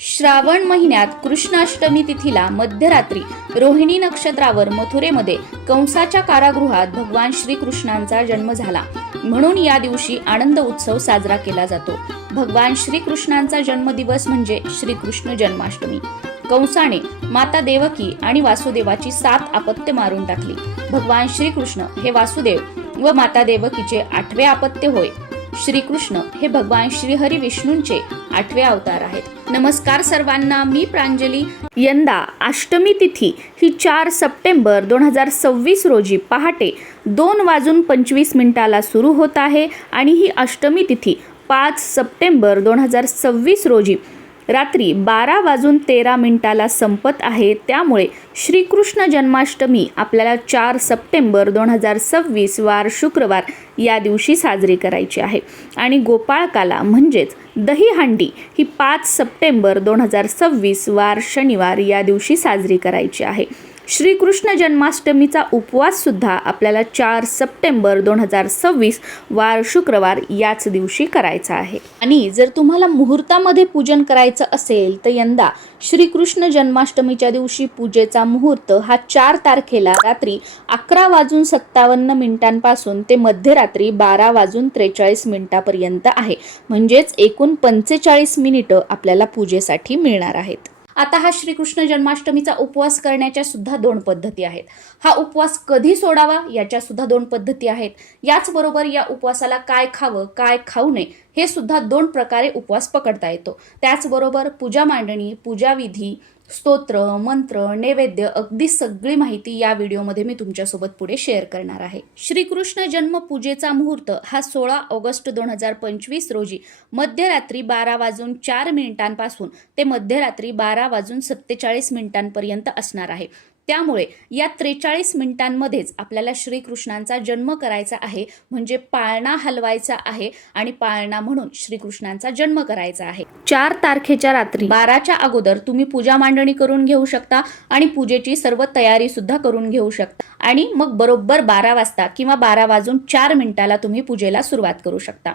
श्रावण महिन्यात कृष्णाष्टमी तिथीला मध्यरात्री रोहिणी नक्षत्रावर मथुरेमध्ये कंसाच्या कारागृहात भगवान श्रीकृष्णांचा जन्म झाला. म्हणून या दिवशी आनंद उत्सव साजरा केला जातो. भगवान श्रीकृष्णांचा जन्मदिवस म्हणजे श्रीकृष्ण जन्माष्टमी. कंसाने माता देवकी आणि वासुदेवाची 7 अपत्य मारून टाकली. भगवान श्रीकृष्ण हे वासुदेव व माता देवकीचे 8वे अपत्य होय. श्रीकृष्ण हे भगवान श्रीहरी विष्णूंचे 8वे अवतार आहेत. नमस्कार सर्वांना, मी प्रांजली. यंदा अष्टमी तिथी ही 4 सप्टेंबर 2026 रोजी पहाटे 2:25 सुरू होत आहे आणि ही अष्टमी तिथी 5 सप्टेंबर 2026 रोजी रात्री 12:13 संपत आहे. त्यामुळे श्रीकृष्ण जन्माष्टमी आपल्याला 4 सप्टेंबर 2026 वार शुक्रवार या दिवशी साजरी करायची आहे आणि गोपाळकाला म्हणजेच दहीहंडी ही 5 सप्टेंबर 2026 वार शनिवार या दिवशी साजरी करायची आहे. श्रीकृष्ण जन्माष्टमीचा उपवास सुद्धा आपल्याला 4 सप्टेंबर 2026 वार शुक्रवार याच दिवशी करायचा आहे. आणि जर तुम्हाला मुहूर्तामध्ये पूजन करायचं असेल तर यंदा श्रीकृष्ण जन्माष्टमीच्या दिवशी पूजेचा मुहूर्त हा 4 तारखेला रात्री 11:57 पासून ते मध्यरात्री 12:43 पर्यंत आहे. म्हणजेच एकूण 45 मिनिटं आपल्याला पूजेसाठी मिळणार आहेत. आता हा श्रीकृष्ण जन्माष्टमीचा उपवास करण्याच्या सुद्धा 2 पद्धती आहेत. हा उपवास कधी सोडावा याच्या सुद्धा 2 पद्धती आहेत. याचबरोबर या उपवासाला काय खावं काय खाऊ नये हे सुद्धा 2 प्रकारे उपवास पकडता येतो. त्याचबरोबर पूजा मांडणी, पूजाविधी, स्तोत्र, मंत्र, नैवेद्य अगदी सगळी माहिती या व्हिडिओमध्ये मी तुमच्यासोबत पुढे शेअर करणार आहे. श्रीकृष्ण जन्म पूजेचा मुहूर्त हा 16 ऑगस्ट 2025 रोजी मध्यरात्री 12:04 पासून ते मध्यरात्री 12:47 पर्यंत असणार आहे. त्यामुळे या 43 मिनिटांमध्येच आपल्याला श्रीकृष्णांचा जन्म करायचा आहे, म्हणजे पाळणा हलवायचा आहे आणि पाळणा म्हणून श्रीकृष्णांचा जन्म करायचा आहे. 4 तारखेच्या रात्री 12च्या अगोदर तुम्ही पूजा मांडणी करून घेऊ शकता आणि पूजेची सर्व तयारी सुद्धा करून घेऊ शकता आणि मग बरोबर 12 वाजता किंवा 12:04 तुम्ही पूजेला सुरुवात करू शकता.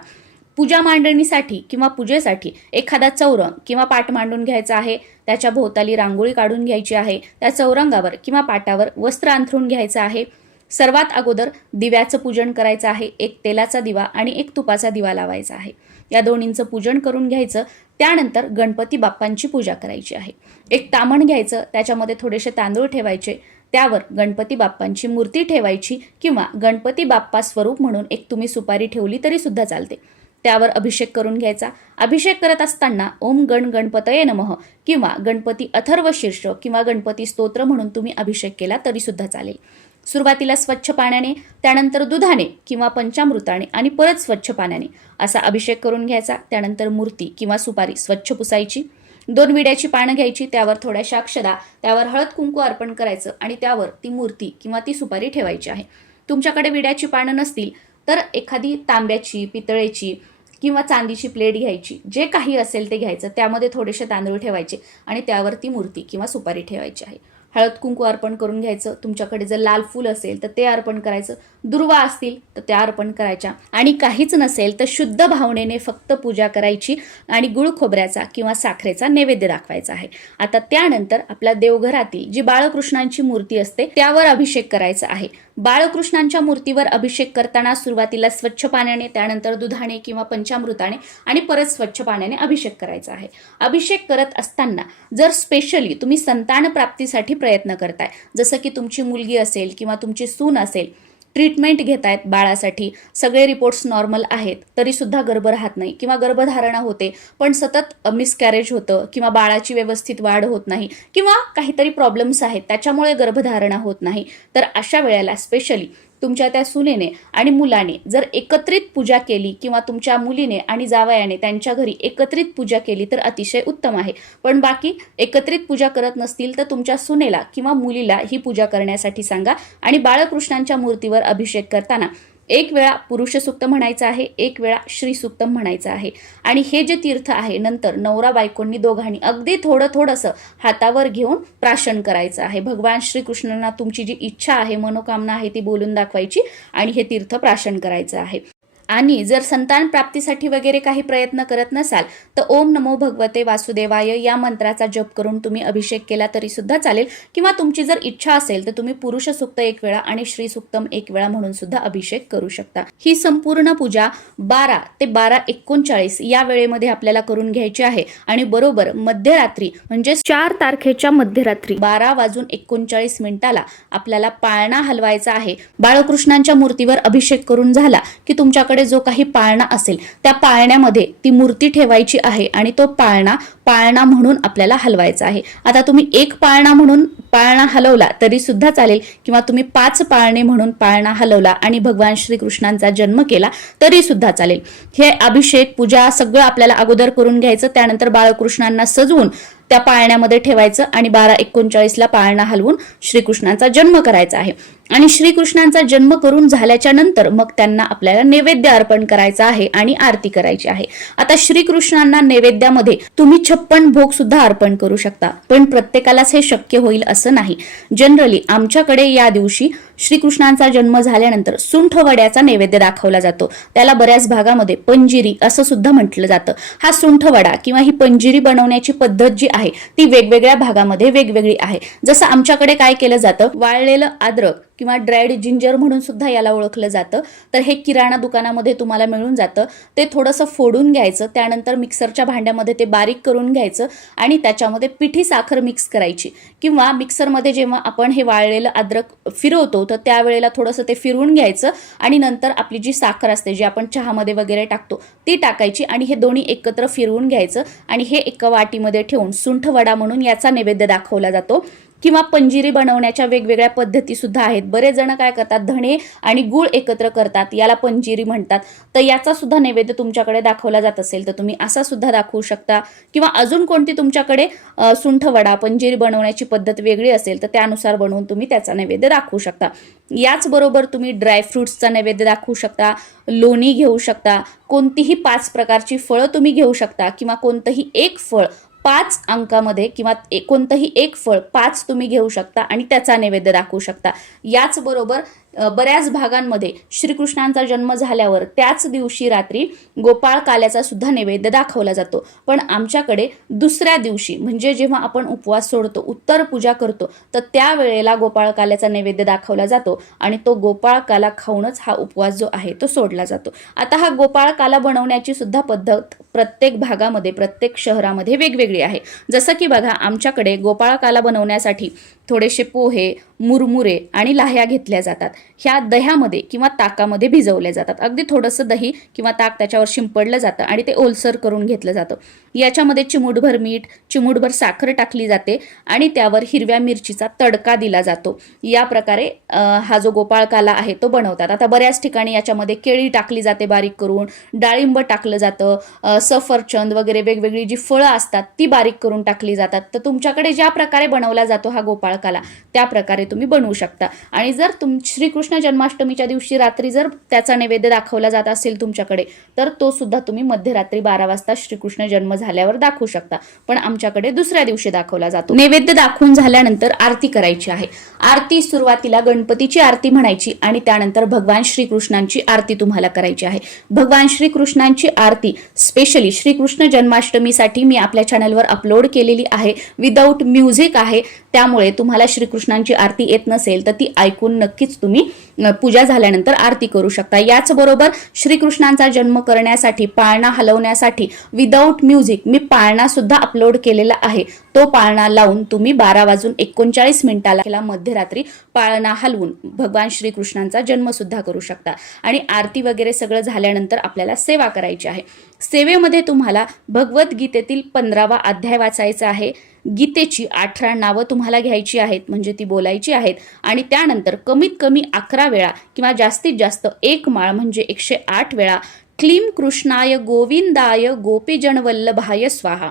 पूजा मांडणीसाठी किंवा पूजेसाठी एखादा चौरंग किंवा पाट मांडून घ्यायचा आहे. त्याच्या भोवताली रांगोळी काढून घ्यायची आहे. त्या चौरंगावर किंवा पाटावर वस्त्र अंथरून घ्यायचं आहे. सर्वात अगोदर दिव्याचं पूजन करायचं आहे. एक तेलाचा दिवा आणि एक तुपाचा दिवा लावायचा आहे. या दोन्हींचं पूजन करून घ्यायचं. त्यानंतर गणपती बाप्पांची पूजा करायची आहे. एक तामण घ्यायचं, त्याच्यामध्ये थोडेसे तांदूळ ठेवायचे. त्यावर गणपती बाप्पांची मूर्ती ठेवायची किंवा गणपती बाप्पा स्वरूप म्हणून एक तुम्ही सुपारी ठेवली तरी सुद्धा चालते. त्यावर अभिषेक करून घ्यायचा. अभिषेक करत असताना ओम गण गणपतये नमः किंवा गणपती अथर्व शीर्ष किंवा गणपती स्तोत्र म्हणून तुम्ही अभिषेक केला तरी सुद्धा चालेल. सुरुवातीला स्वच्छ पाण्याने, त्यानंतर दुधाने किंवा पंचामृताने आणि परत स्वच्छ पाण्याने असा अभिषेक करून घ्यायचा. त्यानंतर मूर्ती किंवा सुपारी स्वच्छ पुसायची. 2 विड्याची पानं घ्यायची, त्यावर थोड्याशा अक्षदा, त्यावर हळद कुंकू अर्पण करायचं आणि त्यावर ती मूर्ती किंवा ती सुपारी ठेवायची आहे. तुमच्याकडे विड्याची पानं नसतील तर एखादी तांब्याची, पितळेची किंवा चांदीची प्लेट घ्यायची. जे काही असेल ते घ्यायचं. त्यामध्ये थोडेसे तांदूळ ठेवायचे आणि त्यावर ती मूर्ती किंवा सुपारी ठेवायची आहे. हळद कुंकू अर्पण करून घ्यायचं. तुमच्याकडे जर लाल फूल असेल तर ते अर्पण करायचं. दुर्वा असतील तर त्या अर्पण करायच्या आणि काहीच नसेल तर शुद्ध भावनेने फक्त पूजा करायची आणि गुळ खोबऱ्याचा किंवा साखरेचा नैवेद्य दाखवायचा आहे. आता त्यानंतर आपल्या देवघरातील जी बाळकृष्णांची मूर्ती असते त्यावर अभिषेक करायचा आहे. बाळकृष्णांच्या मूर्तीवर अभिषेक करताना सुरुवातीला स्वच्छ पाण्याने, त्यानंतर दुधाने किंवा पंचामृताने आणि परत स्वच्छ पाण्याने अभिषेक करायचा आहे. अभिषेक करत असताना जर स्पेशली तुम्ही संतान प्राप्तीसाठी प्रयत्न करताय, जसं की तुमची मुलगी असेल किंवा तुमची सून असेल, ट्रीटमेंट घेत आहेत बाळासाठी, सगळे रिपोर्ट्स नॉर्मल आहेत तरी सुद्धा गर्भ राहत नाही किंवा गर्भधारणा होते पण सतत मिसकॅरेज होतं किंवा बाळाची व्यवस्थित वाढ होत नाही किंवा काहीतरी प्रॉब्लेम्स आहेत त्याच्यामुळे गर्भधारणा होत नाही, तर अशा वेळेला स्पेशली तुमच्या त्या सुनेने आणि मुलाने जर एकत्रित पूजा केली किंवा तुमच्या मुलीने आणि जावयाने त्यांच्या घरी एकत्रित पूजा केली तर अतिशय उत्तम आहे. पण बाकी एकत्रित पूजा करत नसतील तर तुमच्या सुनेला किंवा मुलीला ही पूजा करण्यासाठी सांगा आणि बाळकृष्णांच्या मूर्तीवर अभिषेक करताना 1 वेळा पुरुष सूक्त म्हणायचं आहे, 1 वेळा श्री सूक्त म्हणायचं आहे. आणि हे जे तीर्थ आहे नंतर नवरा बायकोंनी दोघांनी अगदी थोडंसं हातावर घेऊन प्राशन करायचं आहे. भगवान श्रीकृष्णांना तुमची जी इच्छा आहे, मनोकामना आहे ती बोलून दाखवायची आणि हे तीर्थ प्राशन करायचं आहे. आणि जर संतान प्राप्तीसाठी वगैरे काही प्रयत्न करत नसाल तर ओम नमो भगवते वासुदेवाय या मंत्राचा जप करून तुम्ही अभिषेक केला तरी सुद्धा चालेल, किंवा तुमची जर इच्छा असेल तर तुम्ही पुरुष सूक्त 1 वेळा आणि श्री सूक्तम 1 वेळा म्हणून सुद्धा अभिषेक करू शकता। ही संपूर्ण पूजा 12 ते 12:39 या वेळेमध्ये आपल्याला करून घ्यायची आहे आणि बरोबर मध्यरात्री म्हणजे 4 तारखेच्या मध्यरात्री 12:39 आपल्याला पाळणा हलवायचा आहे। बाळकृष्णांच्या मूर्तीवर अभिषेक करून झाला की तुमच्याकडे जो काही पाळणा असेल त्या पाळण्यामध्ये ती मूर्ती ठेवायची आहे आणि तो पाळणा म्हणून आपल्याला हलवायचा आहे। आता तुम्ही एक पाळणा म्हणून पाळणा हलवला तरी सुद्धा चालेल, किंवा तुम्ही 5 पाळणे म्हणून पाळणा हलवला आणि भगवान श्रीकृष्णांचा जन्म केला तरी सुद्धा चालेल। हे अभिषेक पूजा सगळं आपल्याला अगोदर करून घ्यायचं, त्यानंतर बाळकृष्णांना सजवून त्या पाळण्यामध्ये ठेवायचं आणि 12:39 पाळणा हलवून श्रीकृष्णांचा जन्म करायचा आहे। आणि श्रीकृष्णांचा जन्म करून झाल्याच्या नंतर मग त्यांना आपल्याला नैवेद्य अर्पण करायचा आहे आणि आरती करायची आहे। आता श्रीकृष्णांना नैवेद्यामध्ये तुम्ही 56 भोग सुद्धा अर्पण करू शकता, पण प्रत्येकालाच हे शक्य होईल असं नाही। जनरली आमच्याकडे या दिवशी श्रीकृष्णांचा जन्म झाल्यानंतर सुंठ वड्याचा नैवेद्य दाखवला जातो, त्याला बऱ्याच भागामध्ये पंजिरी असं सुद्धा म्हटलं जातं। हा सुंठ वडा किंवा ही पंजिरी बनवण्याची पद्धत जी आहे ती वेगवेगळ्या भागामध्ये वेगवेगळी आहे। जसं आमच्याकडे काय केलं जातं, वाळलेलं अद्रक किंवा ड्राईड जिंजर म्हणून सुद्धा याला ओळखलं जातं, तर हे किराणा दुकानामध्ये तुम्हाला मिळून जातं। ते थोडंसं फोडून घ्यायचं, त्यानंतर मिक्सरच्या भांड्यामध्ये ते बारीक करून घ्यायचं आणि त्याच्यामध्ये पिठी साखर मिक्स करायची, किंवा मिक्सरमध्ये जेव्हा आपण हे वाळलेलं अद्रक फिरवतो तर त्यावेळेला थोडंसं ते फिरवून घ्यायचं आणि नंतर आपली जी साखर असते जी आपण चहामध्ये वगैरे टाकतो ती टाकायची आणि हे दोन्ही एकत्र फिरवून घ्यायचं आणि हे एका वाटीमध्ये ठेवून सुंठ वडा म्हणून याचा नैवेद्य दाखवला जातो। किंवा पंजिरी बनवण्याच्या वेगवेगळ्या पद्धती सुद्धा आहेत। बरेच जण काय करतात, धणे आणि गूळ एकत्र करतात, याला पंजिरी म्हणतात, तर याचा सुद्धा नैवेद्य तुमच्याकडे दाखवला जात असेल तर तुम्ही असा सुद्धा दाखवू शकता, किंवा अजून कोणती तुमच्याकडे सुंठ वडा पंजिरी बनवण्याची पद्धत वेगळी असेल तर त्यानुसार बनवून तुम्ही त्याचा नैवेद्य दाखवू शकता। याचबरोबर तुम्ही ड्रायफ्रुट्सचा नैवेद्य दाखवू शकता, लोणी घेऊ शकता, कोणतीही 5 प्रकारची फळं तुम्ही घेऊ शकता, किंवा कोणतंही एक फळ 5 अंकामध्ये किंवा कोणतंही एक फळ 5 तुम्ही घेऊ शकता आणि त्याचा नैवेद्य दाखवू शकता। याचबरोबर बऱ्याच भागांमध्ये श्रीकृष्णांचा जन्म झाल्यावर त्याच दिवशी रात्री गोपाळ काल्याचा सुद्धा नैवेद्य दाखवला जातो, पण आमच्याकडे दुसऱ्या दिवशी म्हणजे जेव्हा आपण उपवास सोडतो, उत्तर पूजा करतो, तर त्यावेळेला गोपाळ काल्याचा नैवेद्य दाखवला जातो आणि तो गोपाळ काला खाऊनच हा उपवास जो आहे तो सोडला जातो। आता हा गोपाळ काला बनवण्याची सुद्धा पद्धत प्रत्येक भागामध्ये प्रत्येक शहरामध्ये वेगवेगळी आहे। जसं की बघा, आमच्याकडे गोपाळ काला बनवण्यासाठी थोडेसे पोहे, मुरमुरे आणि लाह्या घेतल्या जातात। ह्या दह्यामध्ये किंवा ताकामध्ये भिजवल्या जातात। अगदी थोडंसं दही किंवा ताक त्याच्यावर शिंपडलं जातं आणि ते ओलसर करून घेतलं जातं। याच्यामध्ये चिमूटभर मीठ, चिमूटभर साखर टाकली जाते आणि त्यावर हिरव्या मिरचीचा तडका दिला जातो। या प्रकारे हा जो गोपाळ काला आहे तो बनवतात। आता बऱ्याच ठिकाणी याच्यामध्ये केळी टाकली जाते बारीक करून, डाळिंब टाकलं जातं, सफरचंद वगैरे वेगवेगळी जी फळं असतात ती बारीक करून टाकली जातात। तर तुमच्याकडे ज्या प्रकारे बनवला जातो हा गोपाळ काला त्या प्रकारे तुम्ही बनवू शकता। आणि जर श्रीकृष्ण जन्माष्टमीच्या दिवशी रात्री जर त्याचा नैवेद्य दाखवला जात असेल तुमच्याकडे, तर तो सुद्धा तुम्ही मध्यरात्री 12 वाजता श्रीकृष्ण जन्म झाल्यावर दाखवू शकता, पण आमच्याकडे दुसऱ्या दिवशी दाखवला जातो। नैवेद्य दाखवून झाल्यानंतर आरती करायची आहे। आरती सुरुवातीला गणपतीची आरती म्हणायची आणि त्यानंतर भगवान श्रीकृष्णांची आरती तुम्हाला करायची आहे। भगवान श्रीकृष्णांची आरती स्पेशली श्रीकृष्ण जन्माष्टमीसाठी मी आपल्या चॅनलवर अपलोड केलेली आहे, विदाऊट म्युझिक आहे, त्यामुळे तुम्हाला श्रीकृष्णांची आरती येत नसेल तर ती ऐकून नक्कीच तुम्ही पूजा झाल्यानंतर आरती करू शकता। याचबरोबर श्रीकृष्णांचा जन्म करण्यासाठी पाळणा हलवण्यासाठी विदाऊट म्युझिक मी पाळणा सुद्धा अपलोड केलेला आहे। तो पाळणा लावून तुम्ही 12:39 मध्यरात्री पाळणा हलवून भगवान श्रीकृष्णांचा जन्म सुद्धा करू शकता। आणि आरती वगैरे सगळं झाल्यानंतर आपल्याला सेवा करायची आहे। सेवेमध्ये तुम्हाला भगवद्गीतेतील 15वा अध्याय वाचायचा आहे। गीतेची 18 नावं तुम्हाला घ्यायची आहेत, म्हणजे ती बोलायची आहेत, आणि त्यानंतर कमीत कमी 11 वेळा किंवा जास्तीत जास्त 1 माळ म्हणजे 108 वेळा क्लीम कृष्णाय गोविंदाय गोपीजन वल्लभाय स्वाहा,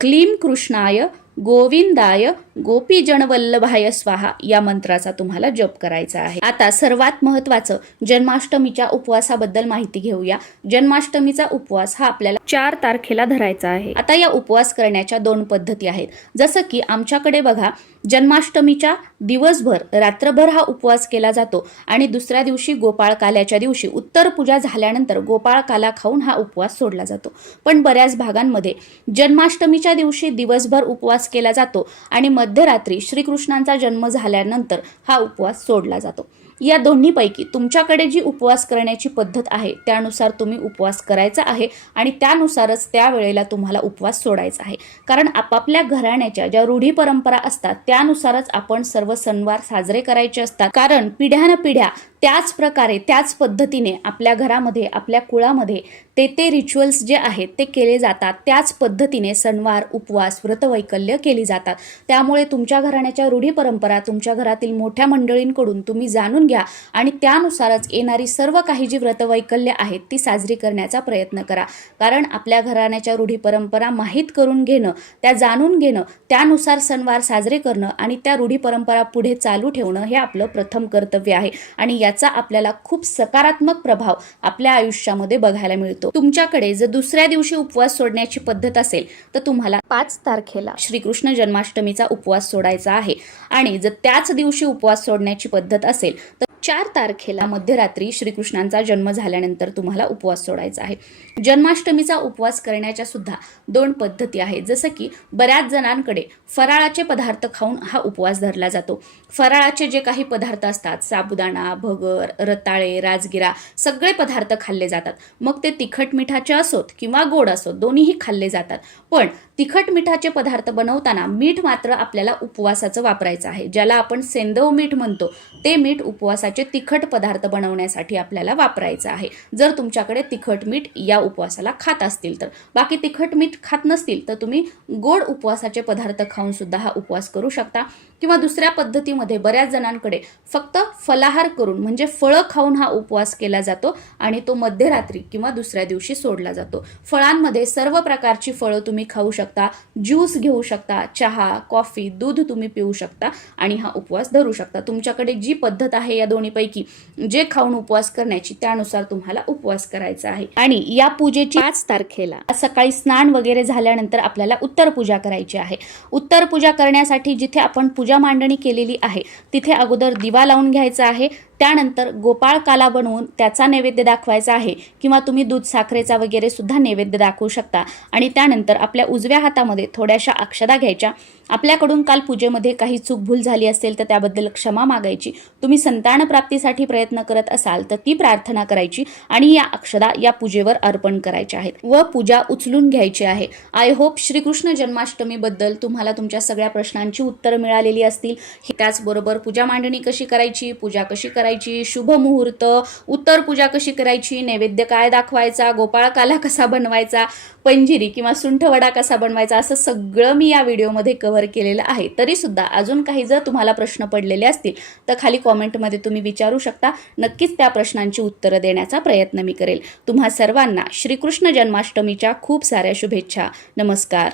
क्लीम कृष्णाय गोविंदाय गोपीजन वल्लभाय स्वाहा या मंत्राचा तुम्हाला जप करायचा आहे। आता सर्वात महत्त्वाचं जन्माष्टमीच्या उपवासाबद्दल माहिती घेऊया। जन्माष्टमीचा उपवास हा आपल्याला 4 तारखेला धरायचा आहे। आता या उपवास करण्याच्या 2 पद्धती आहेत। जसं की आमच्याकडे बघा, जन्माष्टमीच्या दिवसभर रात्रभर हा उपवास केला जातो आणि दुसऱ्या दिवशी गोपाळकाल्याच्या दिवशी उत्तर पूजा झाल्यानंतर गोपाळकाला खाऊन हा उपवास सोडला जातो। पण बऱ्याच भागांमध्ये जन्माष्टमीच्या दिवशी दिवसभर उपवास केला जातो आणि मध्यरात्री श्रीकृष्णांचा जन्म झाल्यानंतर हा उपवास सोडला जातो। या दोन्हीपैकी तुमच्याकडे जी उपवास करण्याची पद्धत आहे त्यानुसार तुम्ही उपवास करायचा आहे आणि त्यानुसारच त्या वेळेला तुम्हाला उपवास सोडायचा आहे। कारण आपापल्या घराण्याच्या ज्या रूढी परंपरा असतात त्यानुसारच आपण सर्व सणवार साजरे करायचे असतात। कारण पिढ्यानपिढ्या त्याच प्रकारे त्याच पद्धतीने आपल्या घरामध्ये आपल्या कुळामध्ये ते रिच्युअल्स जे आहेत ते केले जातात। त्याच पद्धतीने सणवार उपवास व्रतवैकल्य केली जातात। त्यामुळे तुमच्या घराण्याच्या रूढी परंपरा तुमच्या घरातील मोठ्या मंडळींकडून तुम्ही जाणून घ्या आणि त्यानुसारच येणारी सर्व काही जी व्रतवैकल्य आहेत ती साजरी करण्याचा प्रयत्न करा। कारण आपल्या घराण्याच्या रूढी परंपरा माहीत करून घेणं, त्या जाणून घेणं, त्यानुसार सणवार साजरे करणं आणि त्या रूढी परंपरा पुढे चालू ठेवणं हे आपलं प्रथम कर्तव्य आहे आणि याचा आपल्याला खूप सकारात्मक प्रभाव आपल्या आयुष्यामध्ये बघायला मिळतो। तुमच्याकडे जर दुसऱ्या दिवशी उपवास सोडण्याची पद्धत असेल तर तुम्हाला 5 तारखेला श्रीकृष्ण जन्माष्टमीचा उपवास सोडायचा आहे आणि जर त्याच दिवशी उपवास सोडण्याची पद्धत असेल तर 4 तारखेला मध्यरात्री श्रीकृष्णांचा जन्म झाल्यानंतर तुम्हाला उपवास सोडायचा आहे। जन्माष्टमीचा उपवास करण्याच्या सुद्धा 2 पद्धती आहेत। जसं की बऱ्याच जणांकडे फराळाचे पदार्थ खाऊन हा उपवास धरला जातो। फराळाचे जे काही पदार्थ असतात, साबुदाणा, भगर, रताळे, राजगिरा सगळे पदार्थ खाल्ले जातात। मग ते तिखट मिठाचे असोत किंवा गोड असोत, दोन्हीही खाल्ले जातात। पण तिखट मिठाचे पदार्थ बनवताना मीठ मात्र आपल्याला उपवासाचं वापरायचं आहे। ज्याला आपण सेंदव मीठ म्हणतो ते मीठ उपवासाचे तिखट पदार्थ बनवण्यासाठी आपल्याला वापरायचं आहे। जर तुमच्याकडे तिखट मीठ या उपवासाला खात असतील तर। बाकी तिखट मीठ खात नसतील तर तुम्ही गोड उपवासाचे पदार्थ खाऊन सुद्धा हा उपवास करू शकता। किंवा दुसऱ्या पद्धतीमध्ये बऱ्याच जणांकडे फक्त फलाहार करून म्हणजे फळं खाऊन हा उपवास केला जातो आणि तो मध्यरात्री किंवा दुसऱ्या दिवशी सोडला जातो। फळांमध्ये सर्व प्रकारची फळं तुम्ही खाऊ शकता, ज्यूस घेऊ शकता, चहा, कॉफी, दूध तुम्ही पिऊ शकता आणि हा उपवास धरू शकता। तुमच्याकडे जी पद्धत आहे या दोन्हीपैकी जे खाऊन उपवास करण्याची त्यानुसार तुम्हाला उपवास करायचा आहे। आणि या पूजेची 5 तारखेला सकाळी स्नान वगैरे झाल्यानंतर आपल्याला उत्तर पूजा करायची आहे। उत्तर पूजा करण्यासाठी जिथे आपण पूजा मांडणी केलेली आहे तिथे अगोदर दिवा लावून घ्यायचा आहे। त्यानंतर गोपाळ काला बनवून त्याचा नैवेद्य दाखवायचा आहे किंवा तुम्ही दूध साखरेचा वगैरे सुद्धा नैवेद्य दाखवू शकता। आणि त्यानंतर आपल्या उजव्या हातामध्ये थोड्याशा अक्षदा घ्यायच्या। आपल्याकडून काल पूजेमध्ये काही चूकभूल झाली असेल तर त्याबद्दल क्षमा मागायची। तुम्ही संतान प्राप्तीसाठी प्रयत्न करत असाल तर ती प्रार्थना करायची आणि या अक्षदा या पूजेवर अर्पण करायच्या आहेत व पूजा उचलून घ्यायची आहे। आय होप श्रीकृष्ण जन्माष्टमी बद्दल तुम्हाला तुमच्या सगळ्या प्रश्नांची उत्तरं मिळालेली असतील। त्याचबरोबर पूजा मांडणी कशी करायची, पूजा कशी करायची, शुभ मुहूर्त, उत्तर पूजा कशी करायची, नैवेद्य काय दाखवायचा, गोपाळ काला कसा बनवायचा, पंजिरी किंवा सुंठवडा कसा बनवायचा, असं सगळं मी या व्हिडिओमध्ये कव्हर केलेलं आहे। तरी सुद्धा अजून काही जर तुम्हाला प्रश्न पडलेले असतील तर खाली कॉमेंटमध्ये तुम्ही विचारू शकता। नक्कीच त्या प्रश्नांची उत्तरं देण्याचा प्रयत्न मी करेल। तुम्हा सर्वांना श्रीकृष्ण जन्माष्टमीच्या खूप साऱ्या शुभेच्छा। नमस्कार।